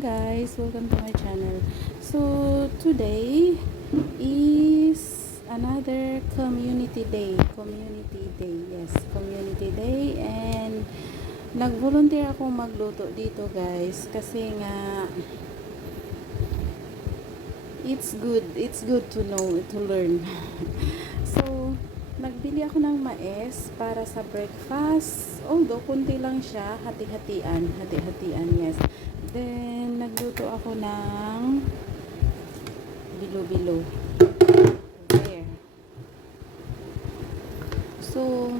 guys, welcome to my channel. So today is another community day. Yes, community day. And nag-volunteer akong magluto dito guys kasi nga it's good to know, to learn. So nagbili ako ng mais para sa breakfast, although kunti lang siya, hati-hatian, yes. Then nagluto ako ng bilo-bilo. There. So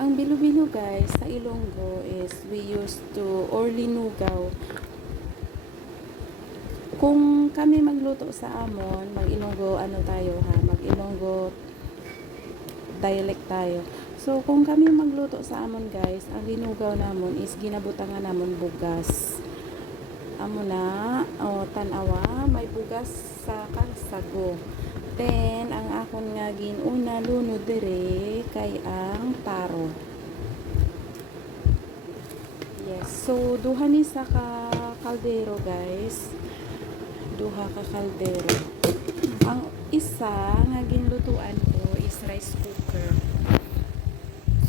ang bilo-bilo guys sa Ilonggo is we used to, or linugaw. Kung kami magluto sa amon, mag-Ilonggo mag-Ilonggo dialect tayo. So kung kami magluto sa amon guys, ang linugaw namon is ginabutangan namon bugas. Amo na, tanawa, may bugas sa kalsago. Then ang akon nga ginuna lunod dire kay ang taro. Yes, so duha ni sa ka kaldero guys. Duha ka kaldero. Ang isa nga ginlutuan ko is rice cooker.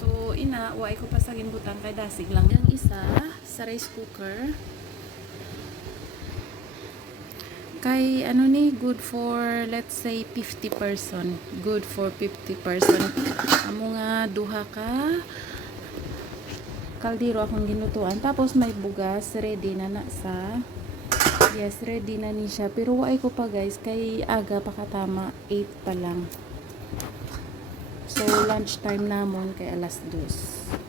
So wai ko pa sa ginbutang kay dasig lang yung isa sa rice cooker. Kay good for let's say 50 person. Good for 50 person. Amo nga duha ka kaldero akong ginutuan. Tapos may bugas ready na sa ready na ni siya. Pero wai ko pa guys kay aga pa katama 8 pa lang. So lunch time namon kay alas 2.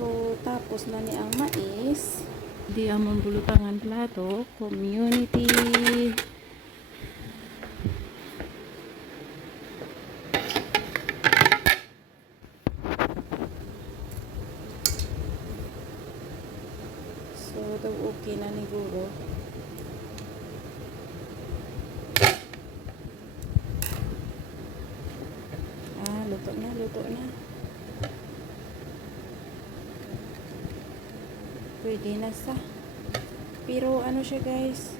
So, tapos na ni ang mais. Di amon bulutangan plato. Community. So, daw okay na ni Guro. Luto na. Pwede na sa. Pero siya guys,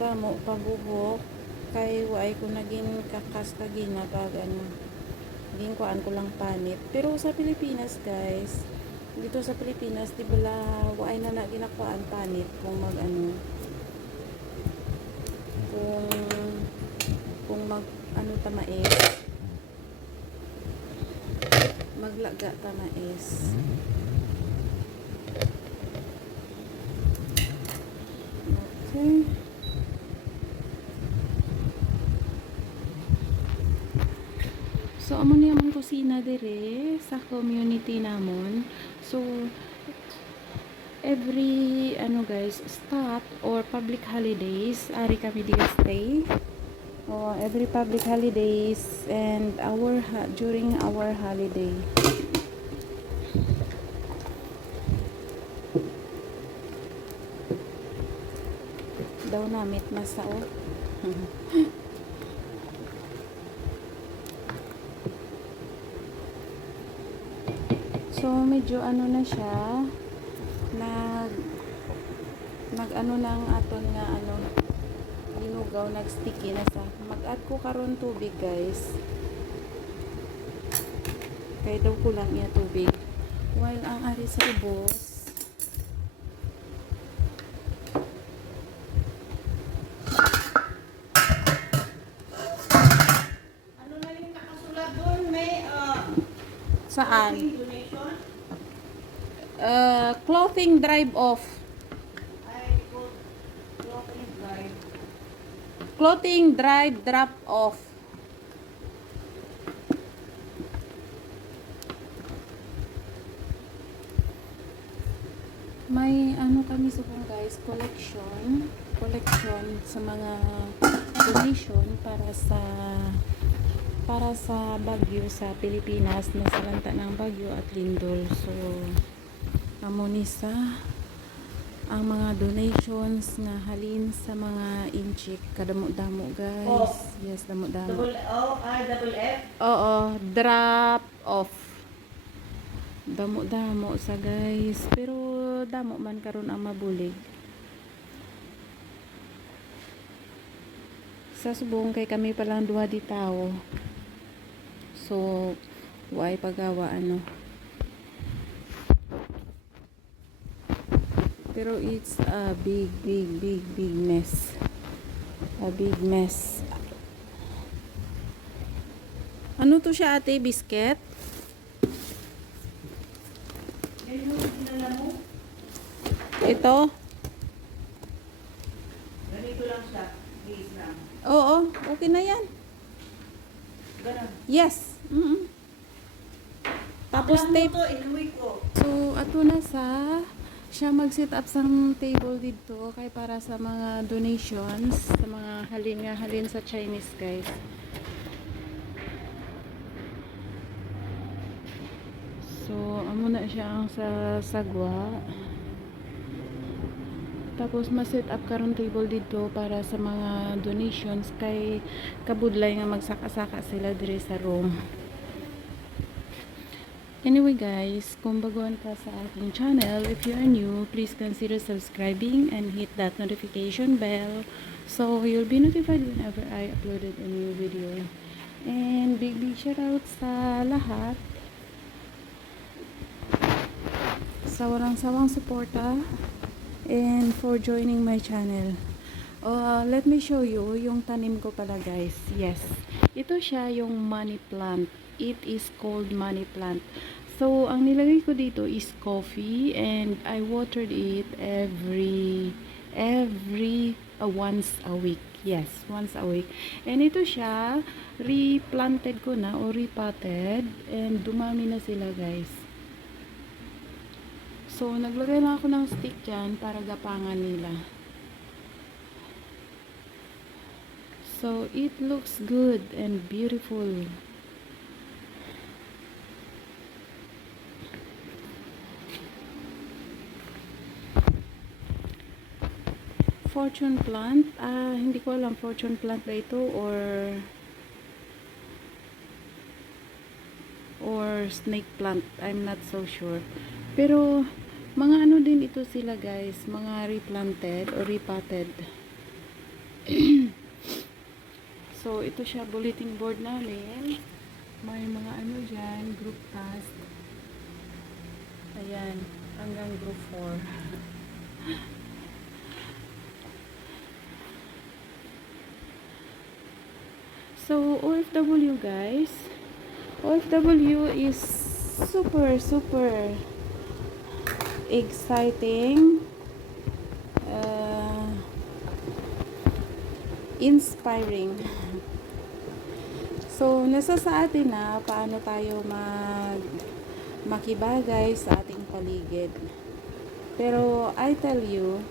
damo pabuhok kay waay ko naging kakas kagina pag naging kuan ko lang panit. Pero sa Pilipinas guys, dito sa Pilipinas di bala waay na ginakuan panit kung kung mag tamais, maglaga tamais. Okay. So amo ni among kusina dire sa community namon. So every guys, start or public holidays ari kami dito stay. Every public holidays and during our holiday. Daw namit masao. So medyo na siya nag nang aton nga linugaw, nag-sticky na sa. Mag-add ko karon tubig guys. Kay daw kulang iya tubig. While ang ari sa ubos saan? Clothing drive off. Clothing drive drop off. May kami subong guys, collection sa mga donation para sa bagyo sa Pilipinas, nasalanta ng bagyo at lindol. So amonisa ang mga donations nga halin sa mga inchik kadamo-damo guys. Yes, damo-damo. Double F? Oo, drop off. Damo-damo sa guys, pero damo man karon ang mabulig. Sa subong kay kami palang duha di tao. So, why pagawa ano. Pero it's a big mess. A big mess. Ano to siya ate? Biscuit? Ito? Ganito lang siya. Base lang. Oo, okay na yan. Ganun. Yes. Tapos Ang tape. to, inuwi ko. So, ato na sa siya mag-set up sang table dito kay para sa mga donations sa mga halin sa Chinese guys. So, amo na siya ang sa sagwa. Tapos ma-set up karon table dito para sa mga donations kay kabudlay nga magsaka-saka sila dire sa room. Anyway guys, kung baguhan ka sa aking channel, if you are new, please consider subscribing and hit that notification bell so you'll be notified whenever I uploaded a new video. And big shout out sa lahat sa walang sawang suporta and for joining my channel. Let me show you yung tanim ko pala guys. Yes, ito siya yung money plant. It is called money plant. So, ang nilagay ko dito is coffee and I watered it every once a week. Yes, once a week. And ito siya, replanted ko na o repotted and dumami na sila guys. So, naglagay lang ako ng stick dyan para gapangan nila. So, it looks good and beautiful. Fortune plant, hindi ko alam fortune plant ba ito or snake plant, I'm not so sure. Pero mga ano din ito sila guys, mga replanted or repotted. So ito siya bulletin board namin. May mga ano dyan, group task. Ayan, hanggang group 4. So, OFW guys, OFW is super exciting, inspiring. So, nasa sa atin na paano tayo makibagay sa ating paligid. Pero, I tell you,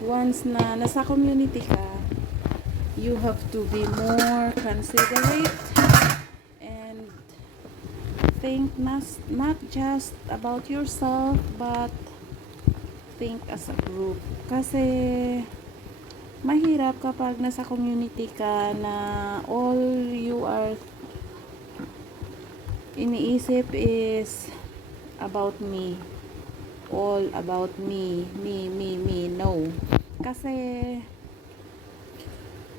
once na nasa community ka, you have to be more considerate and think not just about yourself but think as a group. Kasi mahirap kapag nasa community ka na all you are iniisip is about me. All about me. No. Kasi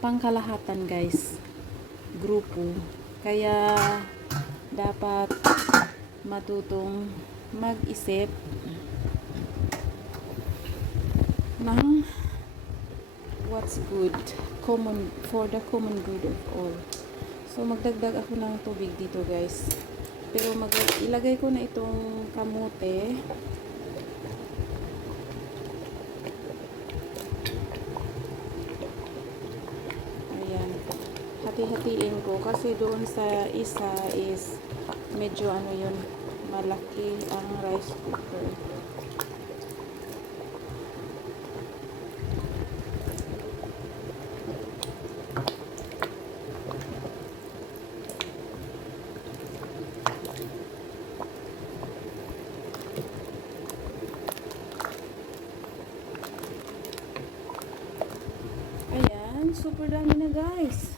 pangkalahatan guys, grupo, kaya dapat matutong mag-isip ng what's good, for the common good of all. So magdagdag ako ng tubig dito guys, pero ilagay ko na itong kamote. Hati-hatiin ko kasi doon sa isa is medyo ano yun, malaki ang rice cooker. Ayan, super dami na guys.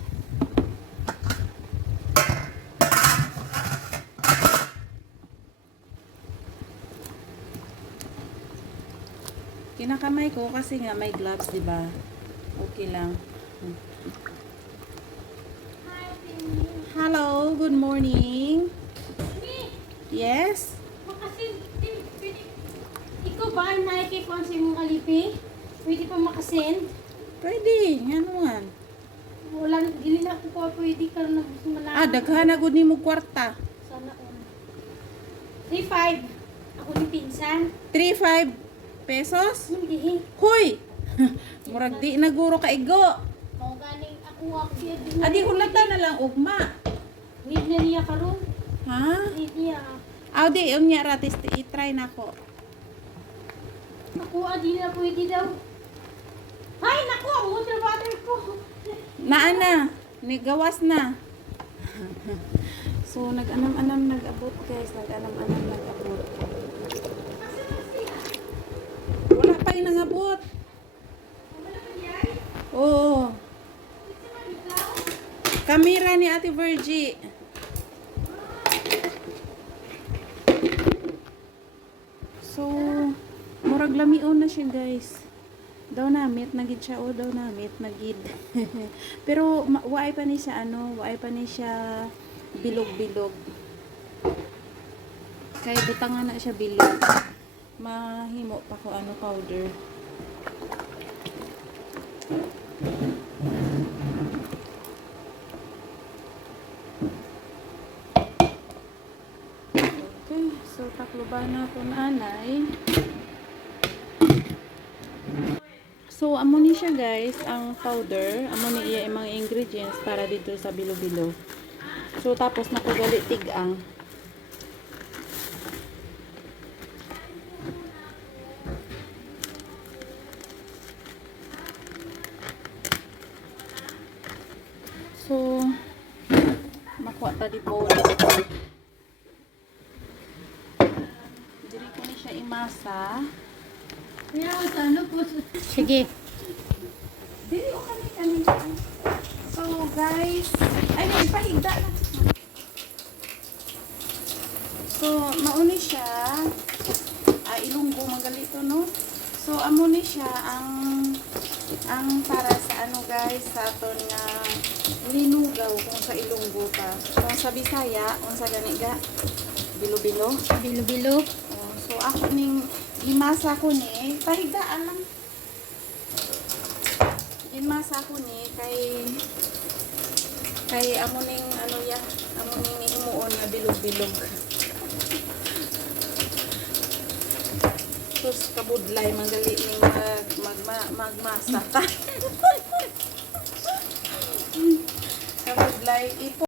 Kinakamay ko kasi nga may gloves, di ba? Okay lang. Hello, good morning. Yes? Makasin, ikaw ba ay nakikikuha sa imong alipi? Pwede pa makasend? Pwede, ano nga. Wala, dili na ako pa pwede ka na gusto malaman. Ah, daghan na gud nimo kwarta. Sana all. 3-5. Ako ni pinsan. 3-5 pesos? Hindi. Huy! Murag di na guro ka igo. Mao ganing ako di Adi hulata na lang ugma. Need na niya karon. Ha? Need niya. Aw di unya ratis i-try nako. Ako adi na pwede daw. Ay, naku! Ang water bottle ko! Naana, ni gawas na. So nag-anam-anam nag-abot guys, nag-anam-anam nag-abot. Wala pa yung nangabot. Oo. Kamera ni Ate Virgie. So, murag lamion na siya guys. Daw namit nagid siya o daw namit nagid. Pero waay pa ni siya waay pa ni siya bilog-bilog. Kaya butangan na siya bilog. Mahimo pa ko powder. Okay, so takloban na to nanay. So, amo ni siya guys, ang powder. Amo ni iya ang mga ingredients para dito sa bilo-bilo. So, tapos nakugali tigang. So, makuha ta di bowl. Diri ko ni siya imasa. Kaya sa ano po? Sige. Dili o kani. So guys, ay may pahigda na. So mauni siya. Ilunggo magalito no. So amo ni siya ang para sa guys sa aton nga linugaw kung sa Ilunggo pa. Kung sa Bisaya, kung sa ganiga bilo-bilo. Bilo-bilo. Oh, so ako ning limasa ko ni pahigdaan lang. Limasa ko ni kay amo ning amo ning himuon nga bilog-bilog. Sus kabudlay manggali ning magmasa ta. Kabudlay ipo